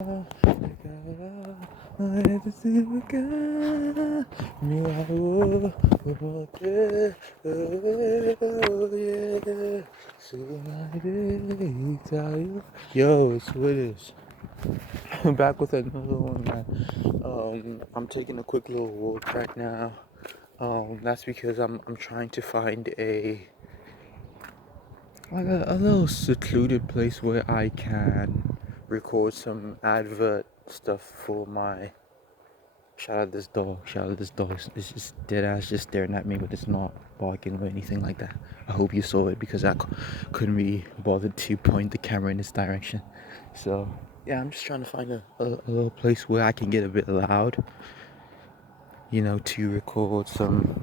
Yo, it's Willis. I'm back with another one, man. I'm taking a quick little walk right now. That's because I'm trying to find a little secluded place where I can record some advert stuff for my. Shout out this dog. It's just dead ass just staring at me, but it's not barking or anything like that. I hope you saw it because I couldn't be bothered to point the camera in this direction. So yeah, I'm just trying to find a little place where I can get a bit loud, to record some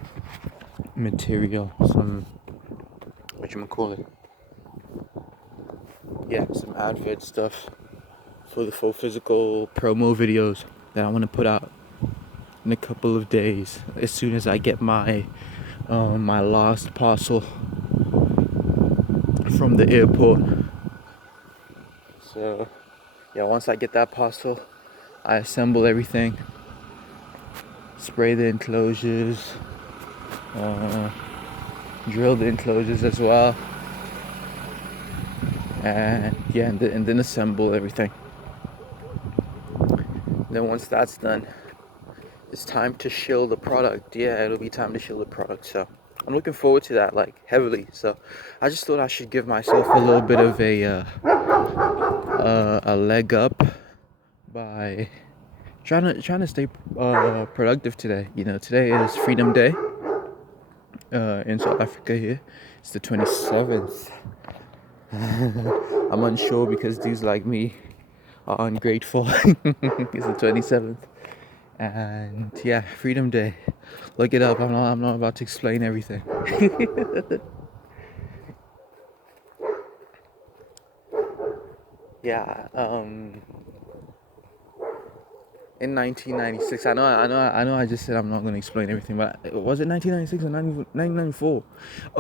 material, some some advert stuff for the full physical promo videos that I want to put out in a couple of days, as soon as I get my my last parcel from the airport. So yeah, once I get that parcel, I assemble everything, spray the enclosures, drill the enclosures as well, and then assemble everything. Then once that's done, it's time to shill the product. Yeah, it'll be time to shill the product. So I'm looking forward to that, like, heavily. So I just thought I should give myself a little bit of a leg up by trying to stay productive today. Today is Freedom Day in South Africa. Here it's the 27th. I'm unsure because dudes like me are ungrateful. It's the 27th. And yeah, Freedom Day. Look it up. I'm not about to explain everything. Yeah. In 1996, I know. I just said I'm not going to explain everything, but was it 1996 or 1994?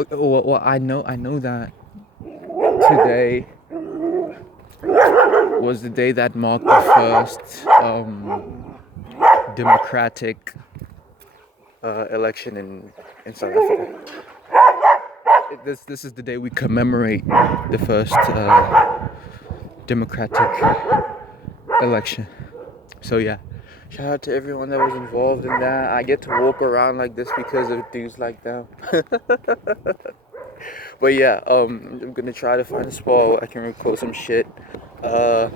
Well, I know that today was the day that marked the first democratic election in South Africa. This is the day we commemorate the first democratic election. So yeah, shout out to everyone that was involved in that. I get to walk around like this because of dudes like them. But yeah, I'm gonna try to find a spot where I can record some shit. Look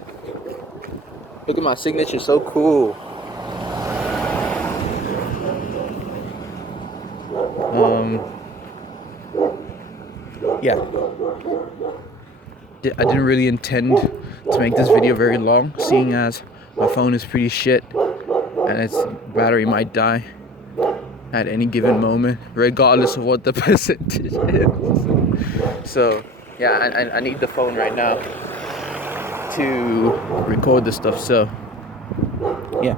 at my signature, so cool. Yeah, I didn't really intend to make this video very long, seeing as my phone is pretty shit and its battery might die at any given moment, regardless of what the percentage is. So yeah, I need the phone right now to record this stuff. So yeah,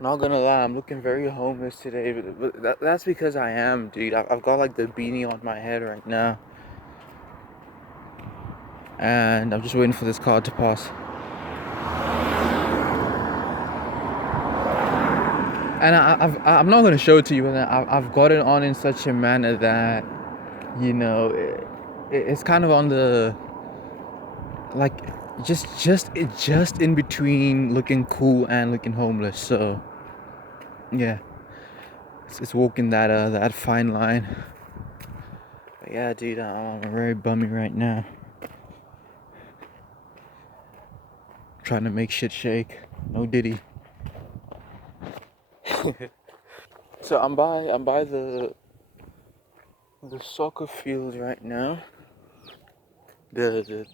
not gonna lie, I'm looking very homeless today, but that's because I am, dude. I've got like the beanie on my head right now, and I'm just waiting for this car to pass. And I'm not going to show it to you, but I've got it on in such a manner that, it's kind of on the, like, just in between looking cool and looking homeless. So yeah, it's walking that fine line. But yeah, dude, I'm very bummy right now, trying to make shit shake. No Diddy. So I'm by the soccer field right now. The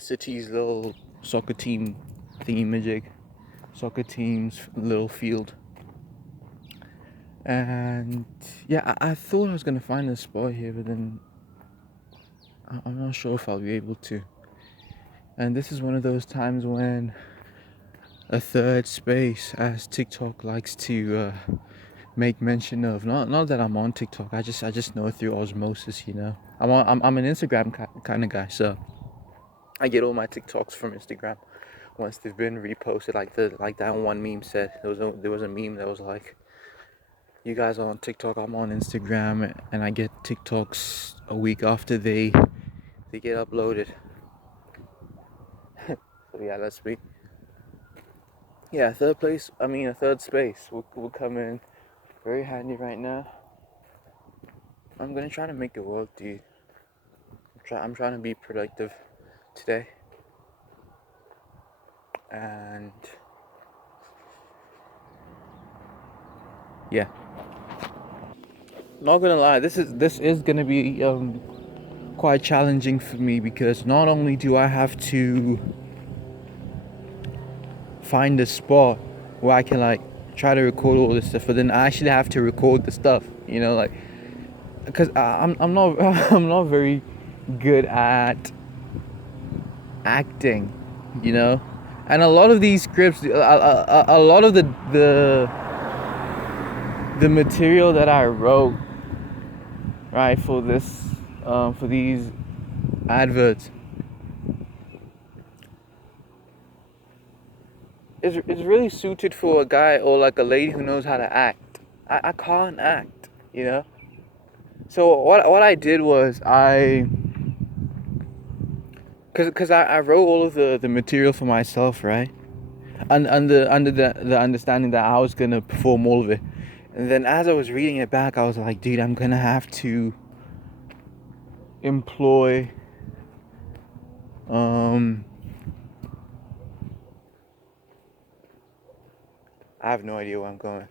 city's little soccer team thingy-majig, soccer team's little field. And yeah, I thought I was gonna find a spot here, but then I'm not sure if I'll be able to. And this is one of those times when a third space, as TikTok likes to make mention of. Not that I'm on TikTok. I just know it through osmosis. I'm an Instagram kind of guy, so I get all my TikToks from Instagram. once they've been reposted, like that one meme said. There was a meme that was like, you guys are on TikTok, I'm on Instagram, and I get TikToks a week after they get uploaded. So yeah, that's me. Yeah, a third space will come in very handy right now. I'm gonna try to make it work, dude. I'm trying to be productive today, and yeah. Not gonna lie, this is gonna be quite challenging for me, because not only do I have to find a spot where I can like try to record all this stuff, but then I actually have to record the stuff, like, because I'm not I'm not very good at acting, and a lot of these scripts, a lot of the material that I wrote, right, for these adverts is really suited for a guy or like a lady who knows how to act. I can't act, So what I did was because I wrote all of the material for myself, right? And under the understanding that I was gonna perform all of it. And then as I was reading it back, I was like, dude, I'm gonna have to employ I have no idea where I'm going.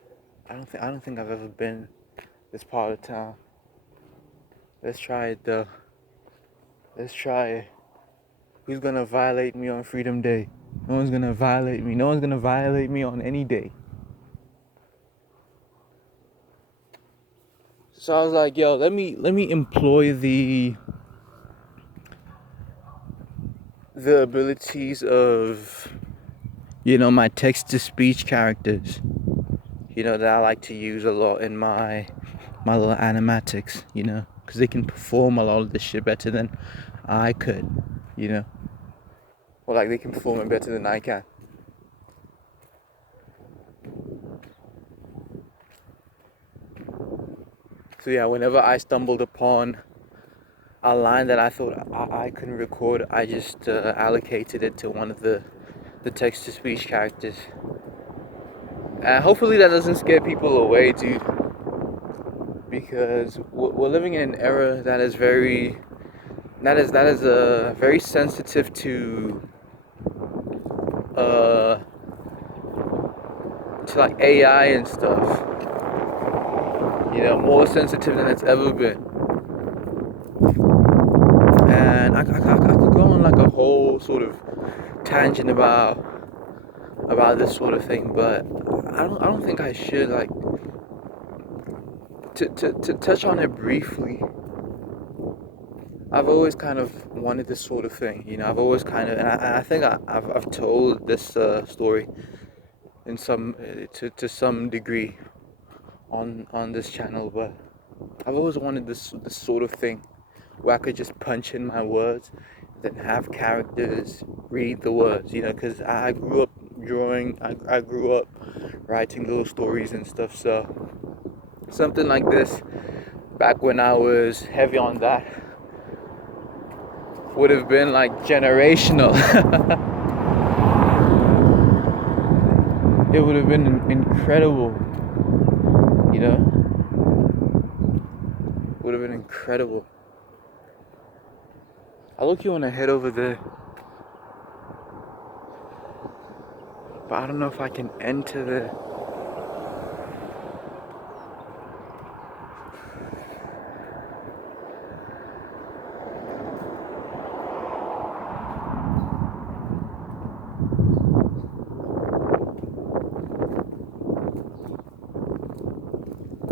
I don't think I've ever been this part of town. Let's try it though. Let's try it. Who's gonna violate me on Freedom Day? No one's gonna violate me. No one's gonna violate me on any day. So I was like, yo, let me employ the abilities of, my text-to-speech characters, that I like to use a lot in my little animatics, because they can perform a lot of this shit better than I could, or like they can perform it better than I can. So yeah, whenever I stumbled upon a line that I thought I couldn't record, I just allocated it to one of the text-to-speech characters. Hopefully that doesn't scare people away, dude, because we're living in an era that is very sensitive to like AI and stuff. More sensitive than it's ever been. And I could go on like a whole sort of tangent about this sort of thing, but I don't think I should. Like, to touch on it briefly, I've always kind of wanted this sort of thing. I've always kind of, and I think I've told this story in some to some degree on this channel, but I've always wanted this sort of thing where I could just punch in my words, then have characters read the words, because I grew up drawing, I grew up writing little stories and stuff, so something like this, back when I was heavy on that, would have been like generational. It would have been incredible, would have been incredible. I look, you want to head over there, but I don't know if I can enter there.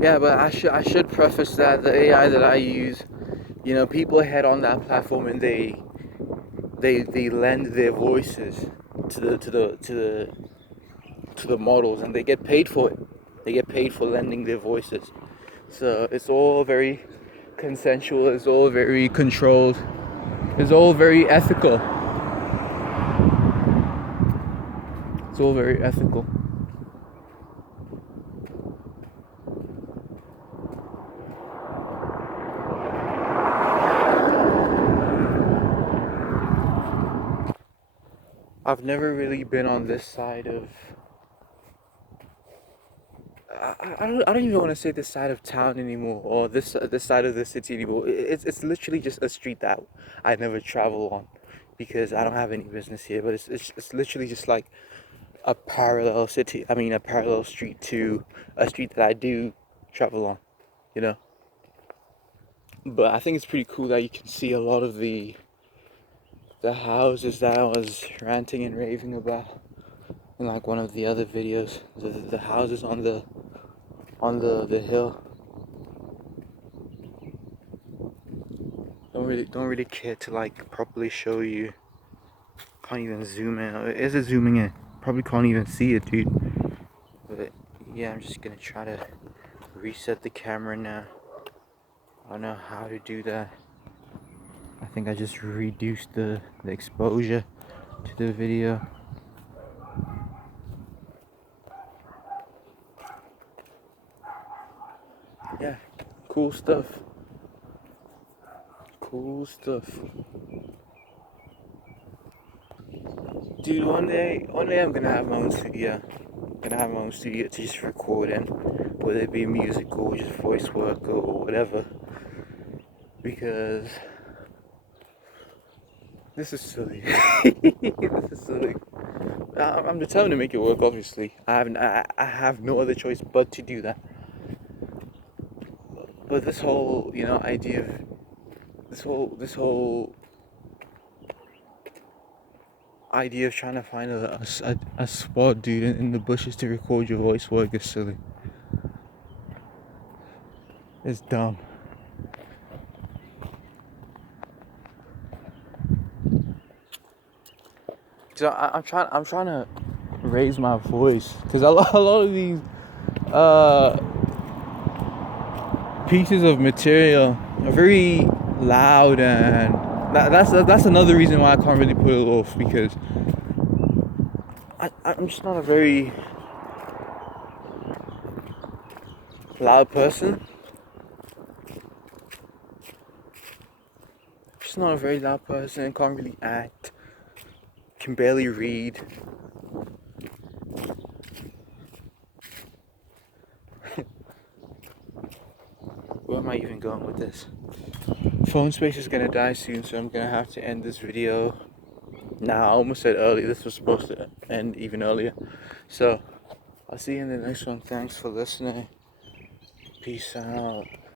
Yeah, but I should preface that the AI that I use, people head on that platform and they lend their voices to the models, and they get paid for it. They get paid for lending their voices. So it's all very consensual. It's all very controlled. It's all very ethical. It's all very ethical. I've never really been on this side of. I don't even want to say this side of town anymore, or this side of the city anymore. It's literally just a street that I never travel on, because I don't have any business here. But it's literally just like a parallel city. I mean, a parallel street to a street that I do travel on, you know. But I think it's pretty cool that you can see a lot of the houses that I was ranting and raving about in like one of the other videos. The houses on the hill. Don't really care to like properly show you. Can't even zoom in. Is it zooming in? Probably can't even see it, dude. But yeah, I'm just gonna try to reset the camera now. I don't know how to do that. I think I just reduced the exposure to the video. Yeah, cool stuff. Cool stuff. Dude, one day I'm gonna have my own studio. I'm gonna have my own studio to just record in, whether it be music or just voice work or whatever. Because this is silly. This is silly. I'm determined to make it work. Obviously, I have no other choice but to do that. But this whole, idea of this whole idea of trying to find a spot, dude, in the bushes to record your voice work is silly. It's dumb. So I'm trying to raise my voice, because a lot of these pieces of material are very loud, and that's another reason why I can't really put it off, because I'm just not a very loud person. Just not a very loud person. Can't really act. Can barely read. Where am I even going with this? Phone space is gonna die soon, so I'm gonna have to end this video. Nah, I almost said earlier. This was supposed to end even earlier. So I'll see you in the next one. Thanks for listening. Peace out.